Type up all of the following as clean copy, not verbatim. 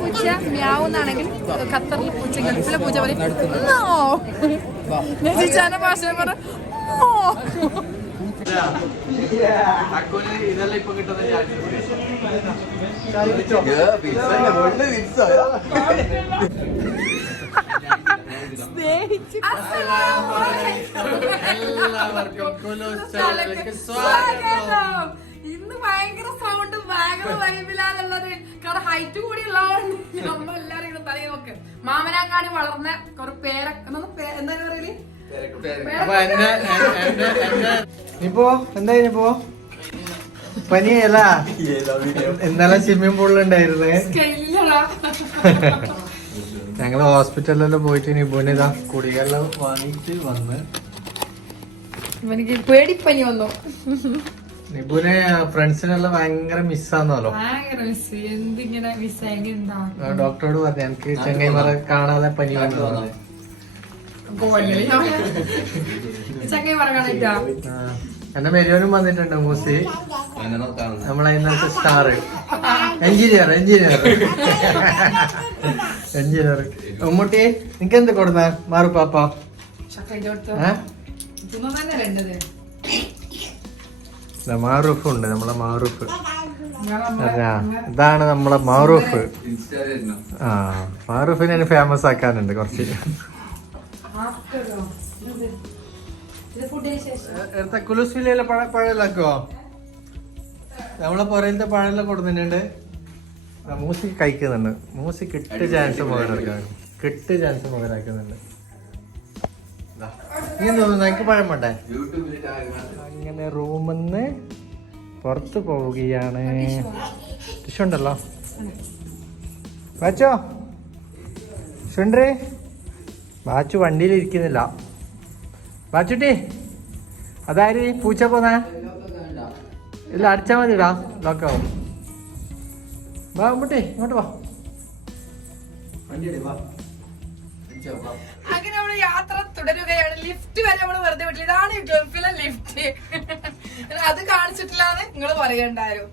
പൂച്ച മ്യാവുന്നാണെങ്കിൽ ഖത്തറിലെ പൂച്ച ഗൾഫിലെ പൂച്ച പറയും ഭാഷ പറ. ഇതെല്ലാം ഇപ്പൊ കിട്ടുന്ന ഇന്ന് ഭയങ്കര സൗണ്ട് ഭയങ്കര വൈബിലാന്നുള്ളത്. കാരണം ഹൈറ്റ് കൂടി ഉള്ളതുകൊണ്ട് നമ്മൾ എല്ലാരും ഇങ്ങനെ തലയിൽ നോക്ക്. മാമനാങ്ങാടി വളർന്ന കുറെ എന്താ പറയല് ഇപ്പോ എന്തായിപ്പോ പനിയല്ല ഇന്നലെ സ്വിമ്മിംഗ് പൂളിലുണ്ടായിരുന്നേ. ഞങ്ങള് ഹോസ്പിറ്റലിലെല്ലാം പോയിട്ട് നിബുവിന് ഇതാ കുടികളെല്ലാം വാങ്ങിട്ട് വന്ന്. എനിക്ക് പേടിപ്പനി വന്നു. നിബുവിനെ ഫ്രണ്ട്സിനെല്ലാം ഭയങ്കര മിസ്സാന്നല്ലോ. എന്തിങ്ങനെ മിസ്സായെങ്കിൽ ഡോക്ടറോട് പറഞ്ഞു എനിക്ക് ചെങ്ങൈമാരെ കാണാതെ പനി വന്നു. ചങ്ങായി പറയാനായിട്ടാ എന്റെ മെരിയോനും വന്നിട്ടുണ്ട് മൂസി. നമ്മളെ ഇന്നത്തെ സ്റ്റാർ എഞ്ചിനീയർ ഉമ്മൂട്ടി നിനക്ക് എന്ത് കൊടുന്ന മാറു പാപ്പ? മാറൂഫ് ഉണ്ട് നമ്മളെ മാറൂഫ്. ഇതാണ് നമ്മളെ മാറൂഫ്. ആ മാറൂഫിനെ ഫേമസ് ആക്കാനുണ്ട് കുറച്ച്. കുലുസിലെ പഴലാക്കോ? നമ്മളെ പുറയിലത്തെ പഴമെല്ലാം കൊടുത്തിട്ടുണ്ട്. മൂസി കഴിക്കുന്നുണ്ട്. മൂസി കിട്ട് ചാൻസ് മുതലാക്കുന്നുണ്ട്. നീ തോന്നുന്നു എനിക്ക് പഴം വേണ്ടേ? അങ്ങനെ റൂമിന്ന് പുറത്ത് പോവുകയാണ്. ഉണ്ടല്ലോ വാച്ചോ ഷുണ്ടേ വാച്ചു വണ്ടിയിൽ ഇരിക്കുന്നില്ല. വാച്ചുട്ടി അതായത് പൂച്ച പോന്ന ഇല്ല അടിച്ചാ മതിടാ ലോക്കാവും. വാ അമ്മൂട്ടി ഇങ്ങോട്ട് വാ. അങ്ങനെ നമ്മള് യാത്ര തുടരുകയാണ്. ലിഫ്റ്റ് വരെ നമ്മള് വെറുതെ വിട്ടില്ല. ഇതാണ് ഗൾഫിലെ ലിഫ്റ്റ്. അത് കാണിച്ചിട്ടില്ലാന്ന് നിങ്ങള് പറയണ്ടായിരുന്നു.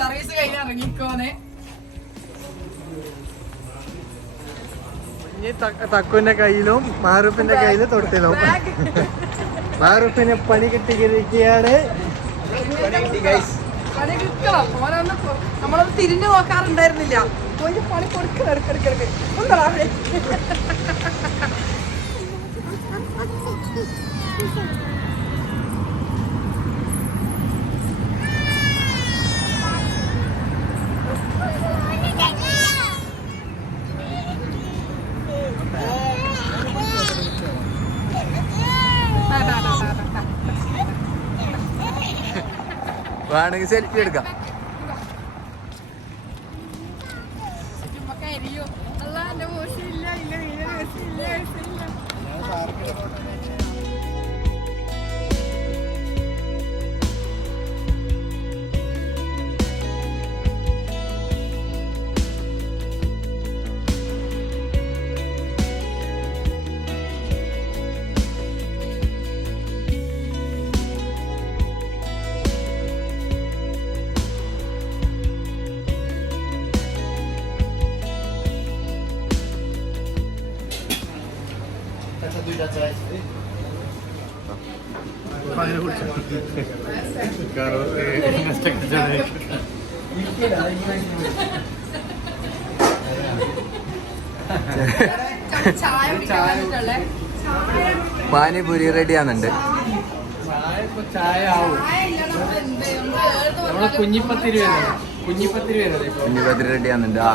സർവീസ് കഴിഞ്ഞ് ഇറങ്ങിക്കോന്നെ. തക്കുവിന്റെ കയ്യിലും മാറൂപ്പിന്റെ കയ്യിലും തൊട്ടിലും മാറൂപ്പിന് പണി കിട്ടിയിരിക്കുകയാണ്. പണി കിട്ടണം. ഓരോന്ന് നമ്മളൊന്ന് തിരിഞ്ഞു നോക്കാറുണ്ടായിരുന്നില്ല. ഒരു പണി കൊടുക്കണം ഇടക്കിടക്കിടക്ക്. ഒന്നടാ വേണമെങ്കിൽ സെൽഫി എടുക്കാം. പാനിപൂരി റെഡി ആവുന്നുണ്ട്. ചായ ആവും. നമ്മളെ കുഞ്ഞിപ്പത്തിരി റെഡി ആവുന്നുണ്ട്. ആ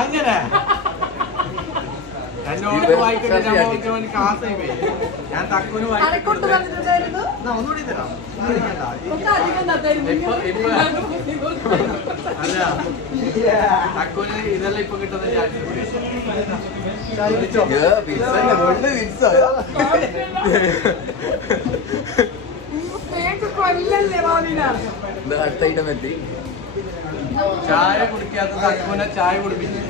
അങ്ങനെ ഞാൻ തക്കുന് അരക്കൊണ്ട് തന്നിട്ടുണ്ടായിരുന്നു ഒന്നുകൂടി തരാം ഒക്കെ അധികം തരുന്നു അല്ല തക്കുന് ഇതെല്ലാം ഇപ്പൊ കിട്ടുന്ന കൊല്ലല്ലേ റോബിന അടുത്ത ഐറ്റം എത്തി. ചായ കുടിക്കാത്ത തക്കുനെ ചായ കുടിപ്പിച്ചു.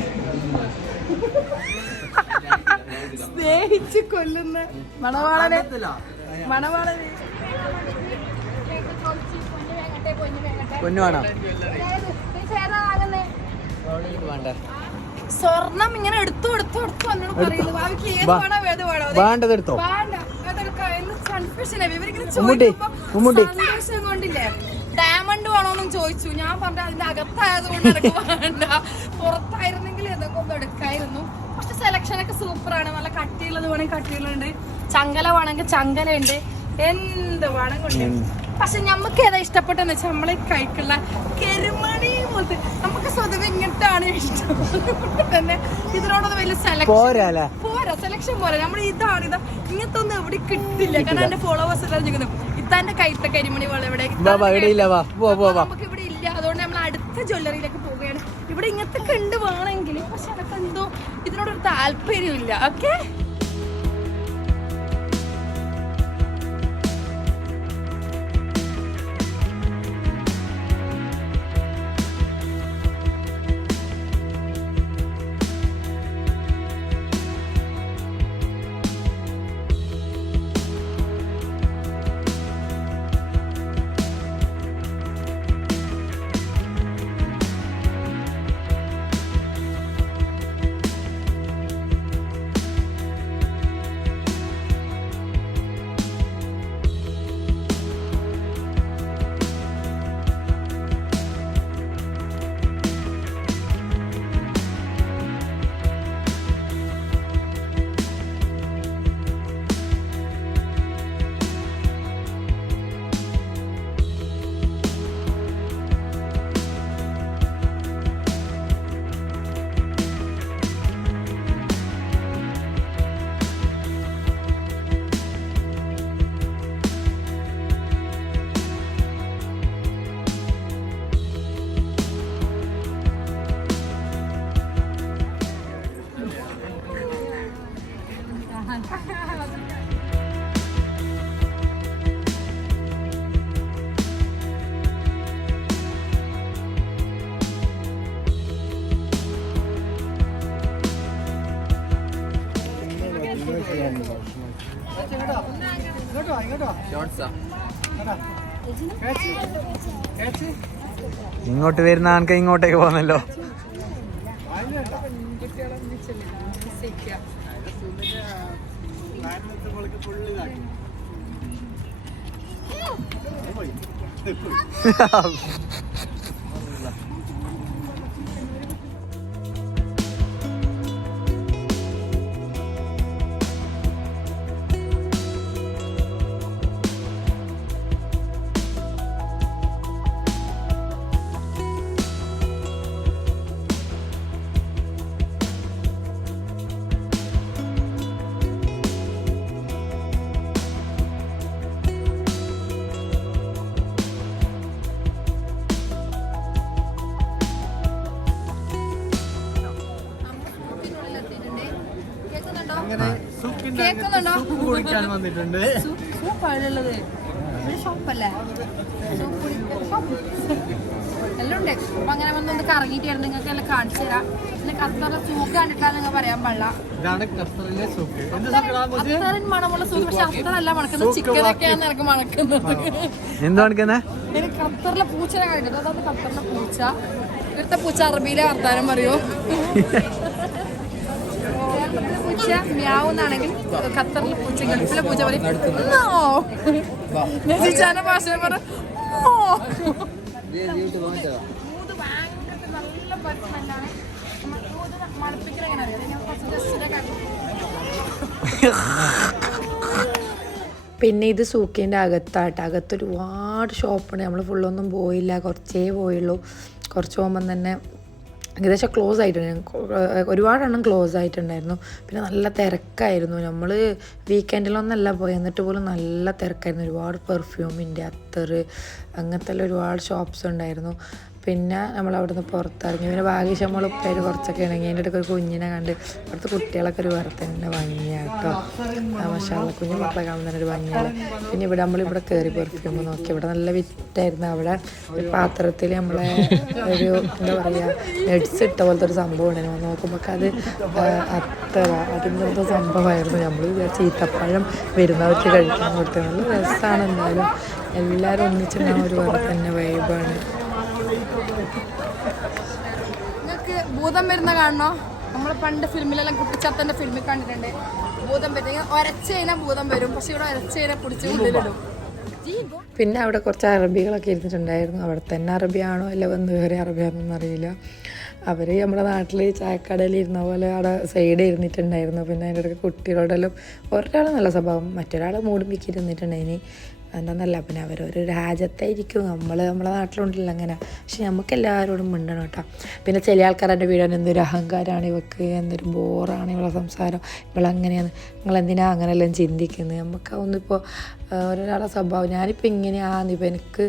സ്നേഹിച്ച് കൊല്ലുന്ന മണവാളനെ മണവാളനെ പൊന്നു വേണം. സ്വർണം ഇങ്ങനെ എടുത്തു എന്നോട് പറയുന്നു ഭാവിക്ക് ഏത് വേണോ ഏത് വേണോ വേണ്ടതെടുത്തോ. വേണ്ട കൺഫ്യൂഷൻ ഇവരിങ്ങനെ ചോദിക്കുമ്പോ സന്തോഷം കൊണ്ടില്ലേ ഡയമണ്ട് വേണോന്നും ചോദിച്ചു. ഞാൻ പറഞ്ഞ അതിന്റെ അകത്തായത് കൊണ്ട് എനിക്ക് വേണ്ട, പുറത്തായിരുന്നെങ്കിൽ ഏതൊക്കെ ഒന്ന് എടുക്കായിരുന്നു. പക്ഷെ സെലക്ഷൻ ഒക്കെ സൂപ്പറാണ്. നല്ല കട്ടിയുള്ളത് വേണമെങ്കിൽ കട്ടിയുള്ളുണ്ട്, ചങ്കല വേണമെങ്കിൽ ചങ്കല ഉണ്ട്, എന്ത് വേണം കൊണ്ട്. പക്ഷെ നമുക്ക് ഏതാ ഇഷ്ടപ്പെട്ടെന്ന് വെച്ചാൽ നമ്മളെ കൈക്കുള്ള കരിമണി പോലത്തെ നമുക്ക് സ്വതവേ ഇങ്ങനത്താണ് ഇഷ്ടം തന്നെ. ഇതിനോടൊന്നും വലിയ സെലക്ഷൻ പോരാ, സെലക്ഷൻ പോരാ. നമ്മൾ ഇതാണ് ഇങ്ങനത്തെ ഒന്നും എവിടെ കിട്ടില്ല. കാരണം എന്റെ ഫോളോവേഴ്സ് എല്ലാം ചോദിക്കുന്നു ഇത്താന്റെ കൈത്തെ കരിമണി പോലെ എവിടെ നമുക്ക് ഇവിടെ ഇല്ല. അതുകൊണ്ട് നമ്മൾ അടുത്ത ജ്വല്ലറിയിലേക്ക് പോവുകയാണ്. ഇവിടെ ഇങ്ങനത്തെ കണ്ട് വേണമെങ്കിൽ, പക്ഷെ അതൊക്കെ എന്തോ ഇതിനോടൊരു താല്പര്യമില്ല. ഓക്കെ ഇങ്ങോട്ട് വരുന്ന ആൾക്ക് ഇങ്ങോട്ടേക്ക് പോകുന്നല്ലോ. കേൾക്കുന്നുണ്ടോ? കുടിക്കാൻ വന്നിട്ടുണ്ട്. സൂപ്പാണുള്ളത്. ഇവിടെ ഷോപ്പല്ലേ, എല്ലാം ഉണ്ട്. അപ്പൊ അങ്ങനെ വന്നൊന്ന് കറങ്ങിയിട്ട് വരണം. നിങ്ങൾക്ക് എല്ലാം കാണിച്ചു തരാം. പിന്നെ ഖത്തറിലെ സൂക്ക് കണ്ടിട്ടാ നിങ്ങൾ പറയാൻ പാടില്ല. ഇതാണ് ഖത്തറിലെ സൂക്ക്. ഖത്തറിൻ മണമുള്ള സൂക്ക്. പക്ഷെ ഖത്തറല്ല മണക്കുന്നത്, ചിക്കനൊക്കെയാണ് എനിക്ക് മണക്കുന്നത്. എന്ത് മണക്കുന്നേ? എനിക്ക് ഖത്തറിലെ പൂച്ചനെ കണ്ടിട്ട്. അതാണ് ഖത്തറിലെ പൂച്ച. ഇവിടുത്തെ പൂച്ച അറബിയിലെ വർത്താനം പറയോ? പൂച്ച മ്യാവുന്നാണെങ്കിൽ ഖത്തറിലെ പൂച്ച ഗൾഫിലെ പൂച്ച പറയും നസിച്ചാന്റെ ഭാഷ പറ. നല്ല പറ്റുന്നല്ലാണ് മണപ്പിക്കൽ എങ്ങനെ അറിയാം. പിന്നെ ഇത് സൂക്കിൻ്റെ അകത്തായിട്ട്, അകത്തൊരുപാട് ഷോപ്പുണ്ട്. നമ്മൾ ഫുള്ളൊന്നും പോയില്ല, കുറച്ചേ പോയുള്ളൂ. കുറച്ച് പോകുമ്പം തന്നെ ഏകദേശം ക്ലോസ് ആയിട്ടുണ്ട്, ഒരുപാടെണ്ണം ക്ലോസ് ആയിട്ടുണ്ടായിരുന്നു. പിന്നെ നല്ല തിരക്കായിരുന്നു. നമ്മൾ വീക്കെൻഡിലൊന്നല്ല പോയി, എന്നിട്ട് പോലും നല്ല തിരക്കായിരുന്നു. ഒരുപാട് പെർഫ്യൂമിൻ്റെ അത്തർ അങ്ങനത്തെ എല്ലാം ഒരുപാട് ഷോപ്സ് ഉണ്ടായിരുന്നു. പിന്നെ നമ്മൾ അവിടെ നിന്ന് പുറത്തിറങ്ങി. പിന്നെ ഭാഗ്യശം നമ്മൾ ഉപ്പേര് കുറച്ചൊക്കെ ഇണങ്ങി. അതിൻ്റെ ഇടയ്ക്ക് ഒരു കുഞ്ഞിനെ കണ്ട് അവിടുത്തെ കുട്ടികളൊക്കെ ഒരു വേറെ തന്നെ ഭംഗിയാണ് കേട്ടോ. മഷാള്ള കുഞ്ഞു മക്കളെ കാണുന്ന തന്നെ ഒരു ഭംഗിയാണ്. പിന്നെ ഇവിടെ നമ്മളിവിടെ കയറി പെർഫ്യൂം നോക്കി. ഇവിടെ നല്ല വിറ്റായിരുന്നു. അവിടെ ഒരു പാത്രത്തിൽ നമ്മളെ ഒരു എന്താ പറയുക നെഡ്സ് ഇട്ട പോലത്തെ ഒരു സംഭവം ഉണ്ടായിരുന്നു. നോക്കുമ്പോൾ അത് അത്തറ അതിൻ്റെ സംഭവമായിരുന്നു. നമ്മൾ ചീത്തപ്പഴം വരുന്നവർക്ക് കഴിക്കാൻ കൊടുത്തത്. നല്ല രസമാണ്. എന്തായാലും എല്ലാവരും ഒന്നിച്ചുണ്ടാകുന്ന ഒരു വേറെ തന്നെ വൈബാണ്. നിങ്ങൾക്ക് ഭൂതം വരുന്ന കാണണോ? നമ്മൾ പണ്ട് ഫിലിമിലെല്ലാം കുട്ടിച്ചാത്തൻ്റെ ഫിലിമിൽ കണ്ടിട്ടുണ്ട്. ഭൂതം വരുന്ന ഒരച്ച് കഴിഞ്ഞാൽ ഭൂതം വരും, പക്ഷെ ഇവിടെ ഒരച്ച് കഴിഞ്ഞാൽ പിടിച്ച് ഉള്ളിലിടും. പിന്നെ അവിടെ കുറച്ച് അറബികളൊക്കെ ഇരുന്നിട്ടുണ്ടായിരുന്നു. അവിടെ തന്നെ അറബിയാണോ അല്ല വന്ന് വേറെ അറബിയാണെന്നൊന്നും അറിയില്ല. അവർ നമ്മുടെ നാട്ടിൽ ചായക്കടയിൽ ഇരുന്ന പോലെ അവിടെ സൈഡ് ഇരുന്നിട്ടുണ്ടായിരുന്നു. പിന്നെ അതിൻ്റെ ഇടയ്ക്ക് കുട്ടികളോടെല്ലാം ഒരാൾ നല്ല സ്വഭാവം, മറ്റൊരാൾ മൂടും പിക്കി ഇരുന്നിട്ടുണ്ടായിനി. എന്താണെന്നല്ല, പിന്നെ അവരൊരു രാജ്യത്തായിരിക്കും. നമ്മളെ നാട്ടിലുണ്ടല്ലോ അങ്ങനെ. പക്ഷെ നമുക്ക് എല്ലാവരോടും മിണ്ടണം കേട്ടോ. പിന്നെ ചില ആൾക്കാരുടെ വീടാൻ എന്തൊരു അഹങ്കാരമാണ് ഇവക്ക്, എന്തൊരു ബോറാണ് ഇവളെ സംസാരം, ഇവളങ്ങനെയാണ്, നിങ്ങളെന്തിനാ അങ്ങനെയെല്ലാം ചിന്തിക്കുന്നത്. നമുക്ക് ഒന്നിപ്പോൾ ഒരാളെ സ്വഭാവം ഞാനിപ്പോൾ ഇങ്ങനെയാണ്, ഇപ്പോൾ എനിക്ക്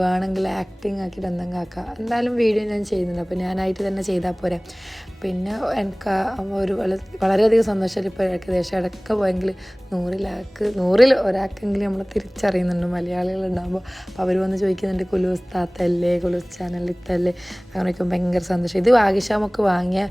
വേണമെങ്കിൽ ആക്ടിങ് ആക്കിയിട്ട് എന്തെങ്കിലും ആക്കാം. എന്തായാലും വീഡിയോ ഞാൻ ചെയ്യുന്നുണ്ട്, അപ്പോൾ ഞാനായിട്ട് തന്നെ ചെയ്താൽ പോരെ. പിന്നെ എനിക്ക് ഒരു വളരെയധികം സന്തോഷമായിട്ട് ഇപ്പോൾ ഏകദേശം ഇടയ്ക്ക് പോയെങ്കിൽ 100 ഒരാൾക്കെങ്കിലും നമ്മൾ തിരിച്ചറിയുന്നുണ്ട് മലയാളികളുണ്ടാകുമ്പോൾ. അപ്പോൾ അവർ വന്ന് ചോദിക്കുന്നുണ്ട് കുലൂസ് താത്തല്ലേ, കുലൂസ് ചാനലിത്തല്ലേ, അങ്ങനെയൊക്കെ ഭയങ്കര സന്തോഷം. ഇത് ഭാഗ്യശാമൊക്കെ വാങ്ങിയ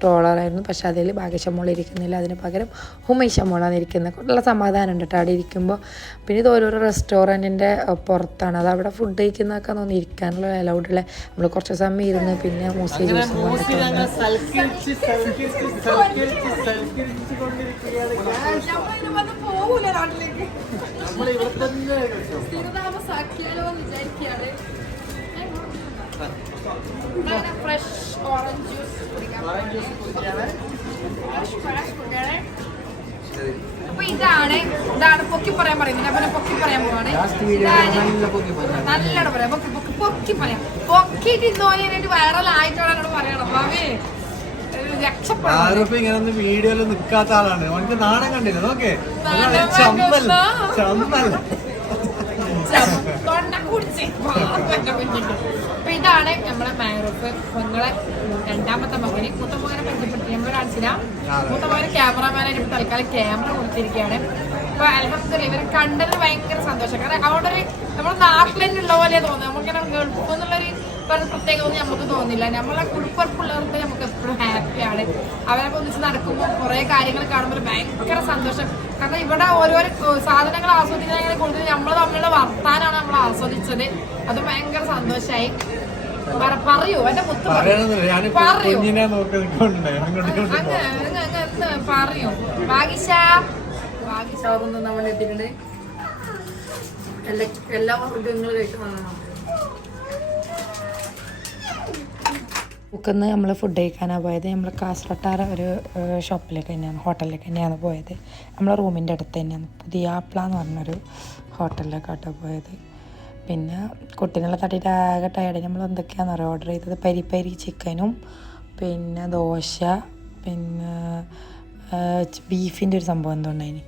ട്രോളറായിരുന്നു, പക്ഷെ അതിൽ ഭാഗ്യശാമോൾ ഇരിക്കുന്നില്ല, അതിന് പകരം ഹുമൈഷമോളാണ് ഇരിക്കുന്നത്. നല്ല സമാധാനം ഉണ്ട് കേട്ടോ അവിടെ ഇരിക്കുമ്പോൾ. പിന്നെ ഇത് ഓരോരോ റെസ്റ്റോറൻറ്റിൻ്റെ പുറത്താണ്, അത് അവിടെ ഫുഡ് കഴിക്കുന്നതൊക്കെ തോന്നി ഇരിക്കാനുള്ള അലൗഡുള്ള. നമ്മൾ കുറച്ച് സമയം ഇരുന്ന് പിന്നെ മൂസി ജ്യൂസ് ഫ്രഷ് ഓറഞ്ച് ജ്യൂസ് കുടിക്കാം. അപ്പൊ ഇതാണ് പൊക്കി പറയാൻ പറയുന്നത്. ഞാൻ പിന്നെ പൊക്കി പറയാൻ പോവാണ്. നല്ലോണം പറയാം, പൊക്കി പറയാം. പൊക്കിയിട്ട് ഇന്നോനായിട്ട് വൈറലായിട്ടോടെ പറയണം. ഭാവി ഇങ്ങനെ വീഡിയോയിൽ നിൽക്കാത്ത ആളാണ്. അവനക്ക് നാണം കണ്ടില്ല. നോക്കേ ചമ്മല്ല. അപ്പൊ ഇതാണ് നമ്മളെ മാറൂഫ് പെങ്ങളെ രണ്ടാമത്തെ മകന്. മൂത്ത മകനെ പരിചയപ്പെടുത്തി നമ്മൾ കാണിച്ചില്ല. മൂത്ത മകന് ക്യാമറമാനായിട്ട് തൽക്കാലം ക്യാമറ കൊടുത്തിരിക്കുകയാണ്. അപ്പൊ അൽഹംദുലില്ലാ ഇവരെ കണ്ടതിന് ഭയങ്കര സന്തോഷം. കാരണം അവിടെ ഒരു നമ്മുടെ നാട്ടിൽ തന്നെ ഉള്ള പോലെ തോന്നുന്നു. നമുക്കിങ്ങനെ ഗൾഫ് എന്നുള്ളൊരു പ്രത്യേകത ഒന്നും നമുക്ക് തോന്നില്ല. നമ്മളെ കുടുംബപ്പിള്ളേർക്ക് നമുക്ക് എപ്പോഴും ഹാപ്പിയാണ്. അവരൊക്കെ ഒന്നിച്ച് നടക്കുമ്പോൾ കുറെ കാര്യങ്ങൾ കാണുമ്പോൾ ഭയങ്കര സന്തോഷം. കാരണം ഇവിടെ ഓരോരോ സാധനങ്ങൾ ആസ്വദിക്കുന്നതിനെ കൂടുതൽ നമ്മൾ തമ്മിലുള്ള വർത്താനാണ് നമ്മൾ ആസ്വദിച്ചത്. അത് ഭയങ്കര സന്തോഷമായി. പറയൂ എന്റെ മുത്ത് പറയൂ പറയൂ. ഭാഗ്യശാപൊന്നും നമ്മൾ എത്തിയിട്ടുണ്ട്. എല്ലാ മൃഗങ്ങളും കഴിക്കുന്നതാണ്. നമുക്കിന്ന് നമ്മൾ ഫുഡ് കഴിക്കാനാണ് പോയത്. നമ്മൾ കാസർഗോട്ടാര ഒരു ഷോപ്പിലേക്ക് തന്നെയാണ്, ഹോട്ടലിലേക്ക് തന്നെയാണ് പോയത്. നമ്മളെ റൂമിൻ്റെ അടുത്ത് തന്നെയാണ് പുതിയാപ്ല എന്ന് പറഞ്ഞൊരു ഹോട്ടലിലേക്കാട്ടോ പോയത്. പിന്നെ കുട്ടീനെല്ലാം തട്ടിയിട്ട് ആകെ ടയർഡ്. നമ്മൾ എന്തൊക്കെയാണെന്ന് അറിയാം ഓർഡർ ചെയ്തത്? പെരി ചിക്കനും പിന്നെ ദോശ പിന്നെ ബീഫിൻ്റെ ഒരു സംഭവം എന്തുകൊണ്ടായിന്.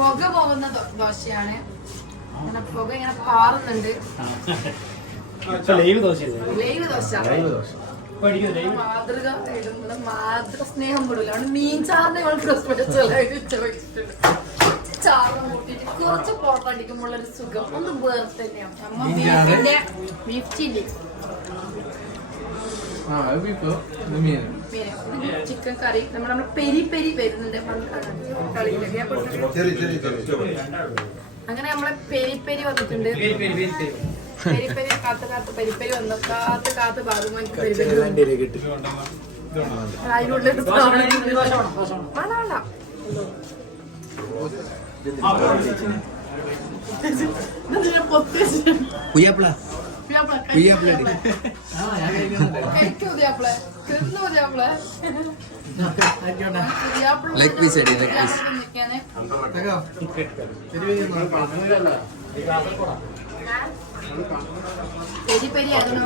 പുക പോകുന്ന ദോശയാണ്. പുക ഇങ്ങനെ പാറുന്നുണ്ട്. ലൈവ് ദോശ മാതൃക ഇടുന്നത് മാതൃ സ്നേഹം കൂടില്ല. അവിടെ മീൻ ചാറിനെ ചാറും കൂട്ടിട്ട് കുറച്ച് പൊറോട്ട അടിക്കുമ്പോൾ ഒരു സുഖം ഒന്ന് വേറെ തന്നെയാണ്. ബീഫ് ചില്ലി, ചിക്കൻ കറി, നമ്മള് പെരി വരുന്നുണ്ട് കളിയിലൊക്കെ. അങ്ങനെ നമ്മളെ പെരി വന്നിട്ടുണ്ട്. പെരി കാത്ത് പെരി വന്നു. കാത്ത് ബാബുമാനിക്ക് പെരി അതിനുള്ളിൽ പെരി പെരി ആയിരുന്നു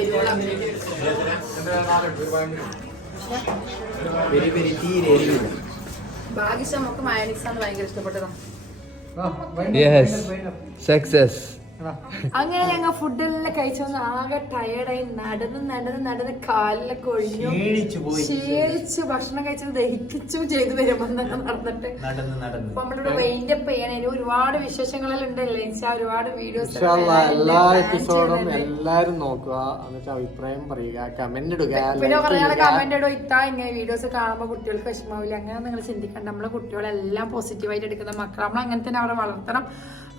എരിവോളം ഭാഗ്യം നമുക്ക് മയണിക്സാണ് ഭയങ്കര ഇഷ്ടപ്പെട്ടത്. സക്സസ്. അങ്ങനെ ഞങ്ങൾ ഫുഡെല്ലാം കഴിച്ചു വന്ന് ആകെ ടയർഡായി നടന്ന് കാലിലൊക്കെ ഒഴിഞ്ഞു ക്ഷീണിച്ചു. ഭക്ഷണം കഴിച്ചത് ദഹിപ്പിച്ചും ചെയ്തു വരുമ്പോൾ തന്നെ നടന്നിട്ട് അപ്പൊ നമ്മളിവിടെ വൈൻഡപ്പ് ചെയ്യണേ. ഒരുപാട് വിശേഷങ്ങളെല്ലാം ഉണ്ടല്ലേ, ഒരുപാട് വീഡിയോസ് എല്ലാ എപ്പിസോഡും എല്ലാരും നോക്കുക, എന്നിട്ട് അഭിപ്രായം പറയുക, കമന്റ് ഇടുക. പിന്നെ പറയാനുള്ള കമന്റ് ഇടുക. ഇത്താ ഇങ്ങനെ വീഡിയോസ് കാണുമ്പോൾ കുട്ടികൾക്ക് വിഷമാവില്ല, അങ്ങനെ നിങ്ങൾ ചിന്തിക്കണ്ട. നമ്മളെ കുട്ടികളെല്ലാം പോസിറ്റീവായിട്ട് എടുക്കുന്ന മക്കൾ, നമ്മൾ അങ്ങനെ തന്നെ അവരെ വളർത്തണം.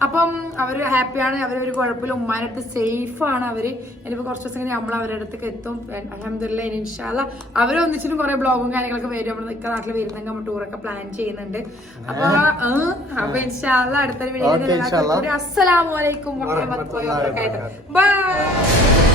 അപ്പം അവർ ഹാപ്പിയാണ്, അവരൊരു കുഴപ്പമില്ല, ഉമ്മാൻ്റെ അടുത്ത് സേഫാണ് അവര്. ഇനിയിപ്പോൾ കുറച്ച് ദിവസം കഴിഞ്ഞ് നമ്മൾ അവരുടെ അടുത്തേക്ക് എത്തും അൽഹംദുലില്ലാ. ഇൻഷാല്ലാ അവരെ ഒന്നിച്ചിട്ടും കുറെ ബ്ലോഗും കാര്യങ്ങളൊക്കെ വരും. നമ്മൾ നിൽക്കുന്ന നാട്ടിൽ വരുന്നെങ്കിൽ നമ്മൾ ടൂറൊക്കെ പ്ലാൻ ചെയ്യുന്നുണ്ട്. അപ്പൊ ഇൻഷാല്ലാ അടുത്തൊരു വീഡിയോ. അസ്സലാമു അലൈക്കും വറഹ്മത്തുള്ളാഹി വബറകാതുഹു. ബൈ.